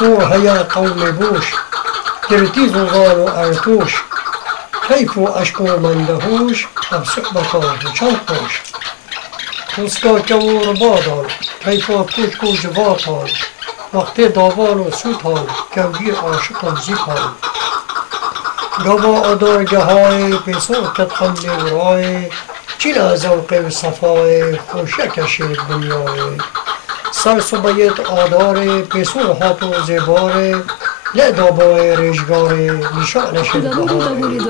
بصور هيا قوم بوش ترتي زوزان وأرتوش كيف أشكو من دهوش أب صحبتان وشان خوش خوسكا كو ربادان كيف كوشكو جواتان وقت داوان و سوتان كوگیر عاشق و زیپان گوا ادارگه های پیسو کت خمد ورای چین از ذوق و صفای خوشکش دنیای سر صبیت آدار پیسو هات و زبار لعدابای رشگار نشانش بهاره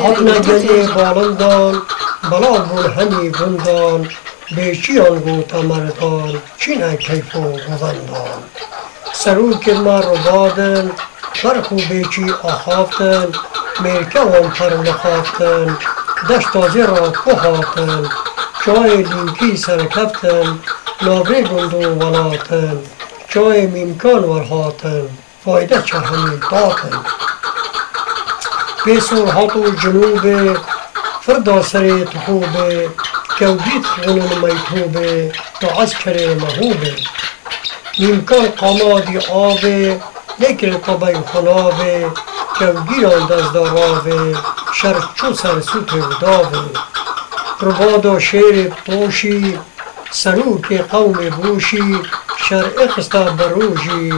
هات نگلی بالندان بلا برهنی گندان بیچیان گوت مردان چین کیف و گوندان سرو کلمه رو بادن فرق و بیچی آخافتن مرکوان پر نخافتن دشت تازه را کوهاتن چای لینکی سرکفتن نابره گندو ولاتن چای میمکان ورهاتن فایده چه همی داتن پیسور هاتو جنوب فردا سر تخوبه كوجيت خونن ميتوبه تعسكر مهوبه ميمكان قمادي آبه لكن طبي خنابه كوجيران دزداراوه شرق چو سر سوت وداوه ربادا شير بطوشي سلوك قوم بوشي شرق خستا بروجي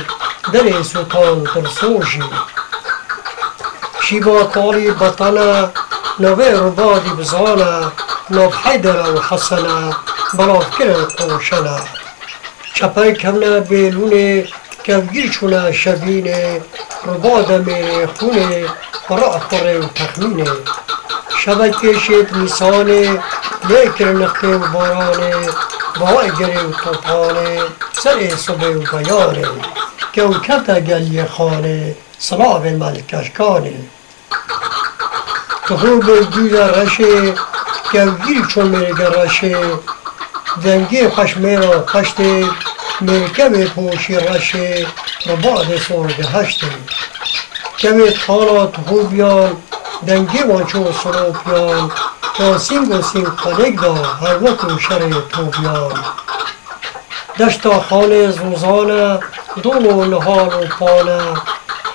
در سلطان ترسوجي شيبا طالي بطنه نوه ربادي بزانه ناب حیدر و حسنه بلاف کرن قوشنه چپای کمنه بیلونه کفگیر چونه شبینه رباده میره خونه قرآ خوره و تخمینه شبکه شید میسانه لیکر نقطه و بارانه باوی گره و طوپانه سر صبح و بیانه که او کفته گلی خانه سلاو ملکشکانه تخوب دوزه رشه کفگیر چون مرگرشه دنگی خشمیرا خشته مرکب پوشی رشه رباد سرده هشته کمی خانات خوبیان دنگی وانچو سروپیان تا سینگ و سینگ خانک دا هر وقت شر توبیان دشتا خانه زوزانه دون و نهار و پانه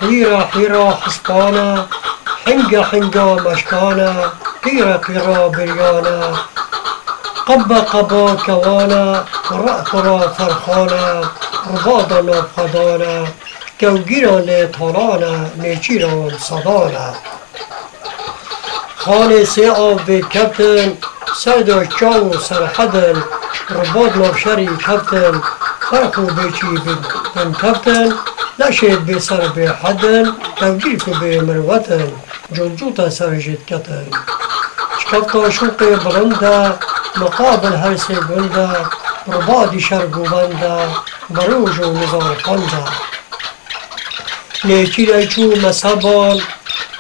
حیره حسپانه حنگا مشکانه قيرة بريانة قبا كوانا قرأ فرخانا ربادا نبخدانا كوگيرا لطالانا نيچيرا صدانا خانه سي آب كابتن سيدا چاو سرحدن رباد نبشري كابتن فرقو بيچي بن كابتن نشید بسر بحدن كوگير كو بمروتن جلجوتا سرجت كتن شكفتا شوق بلنده مقابل هر سه گنده ربادی شرگوبنده بروج و نزار خنده نیچی ریچو مصبان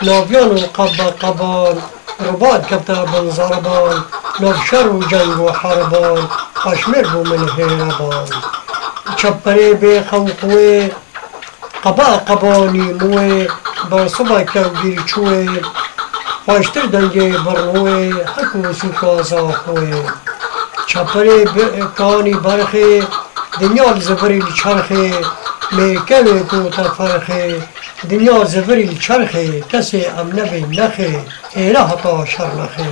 ناویان و قبان رباد کبتا بنزربان نفشر و جنگ و حربان خشمر بو من هیربان چپره به خوقوه قبانی موه بر صبح کوگیری چوه خوشتر دنگه برنوه حکو سوکازا خوه چپره کانی برخه دنیا زبری چرخه میکوه کوتا فرخه دنیا زبری چرخه کسی امنه بی نخه ایره حتا شرنخه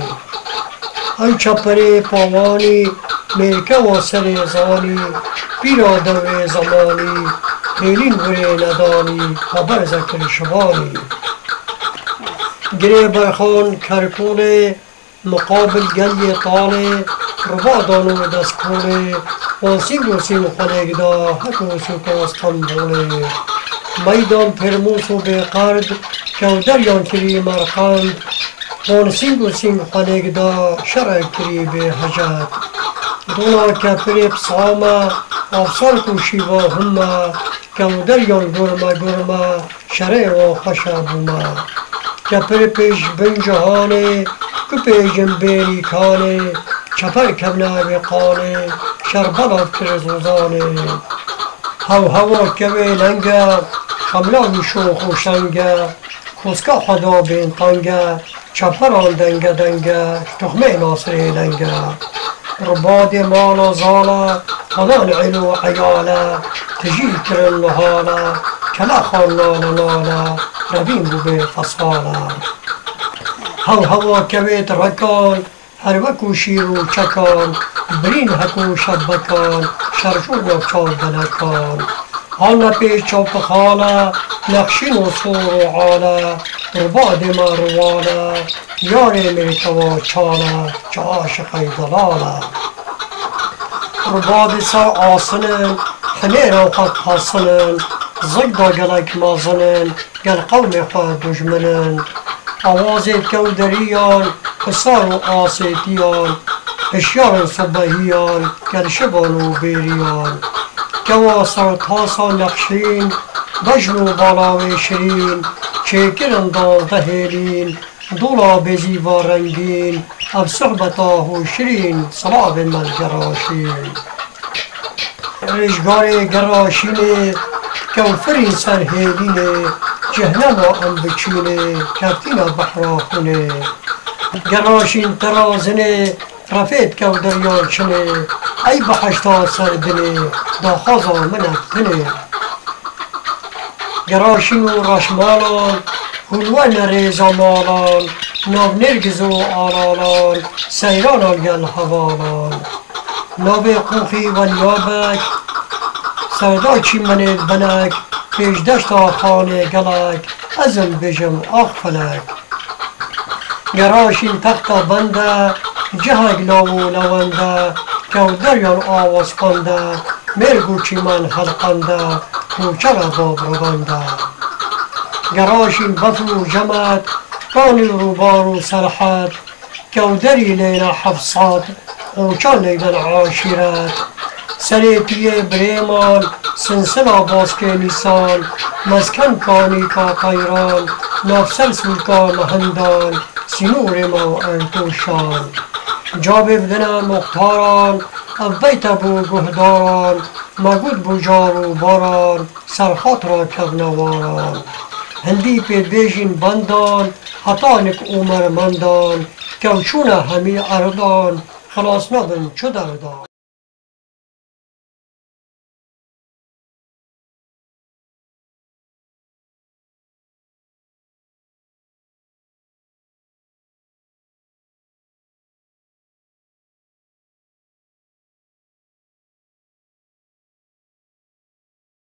ای چپره پاوانی میکوه سر زانی پیرا دوه زمانی پیلین وره ندانی خبر ذکر شبانی گره برخان کرکونه مقابل گلی طاله ربادان و دستکونه وانسینگ و سیم خانگ دا حکو سوکا استنبوله میدان پرموس و بیقرد که دریان کری مرخند وانسینگ و سیم خانگ دا شرع کری به حجت دونا کپری بسامه افسار کوشیوا همه که دریان گرمه شرع و خشبومه کپر پیش بن جهانه که پیجم بیری کانه چپر کمنه بقانه شربلاف کرزوزانه هوا کوه لنگه خملاوی شوخ و شنگه کسکا خدا بین قنگه چپران دنگه تخمه ناصره لنگه رباد مالا زالا خدان علو عیاله تجی کرن نهاله کلا خان ناله ناله ربین بو به فصاله هوا کویت رکان هر وکو شیر و چکان برین هکو شبکان شرشون و چاودنکان آن پیش چوب خاله نقشین و صور و عاله رباد مرواله یاری میتوا چاله چه عاشقی دلاله رباد سر آسنن حنیر و خط حاصنن زگدا گلک مازنن گل قوم خود دجمنن آواز کودریان حسار و آسیتیان اشیار صبحیان گل شبان و بیریان کوا سر تاسا نقشین بجن و بالا شیرین چیکرن دالده هیلین دولا بزی و رنگین اب صحبتا و شیرین صلاب مل گراشین رشگار گراشینه کوفرین سر هیلینه جهنم و ام بچینه کفتین بحرا خونه گراشین ترازنه رفید کو دریان چنه ای بحشتا سردنه داخازا منت تنه گراشین و رشمالان هلوان ریزا مالان ناو نرگز و آلالان سیران گل هوالان ناو قوخی و نیابک سردا چی منید بنک پیش دشتا خانه گلک ازم بجم آخ فلک گراشین تختا بنده جهگ ناو لونده کو دریان آواز کنده مرگو چی من حلقنده کوچه را باب روانده گراشین بفو جمد کانی روبار و سرحت کو دری لینا حفصات قوچه لیدن عاشیرت سریپی بریمان سنسلا باسک نیسان مسکن کانی کا قیران نفسل سلکا مهندان سینور ما ارتوشان جا ببدن مختاران اویت بو گهداران مگود بو جار و باران سرخات را کبنواران هندی پید بیجین بندان حتانک عمر مندان کوچونه همی اردان خلاص نبن چو دردان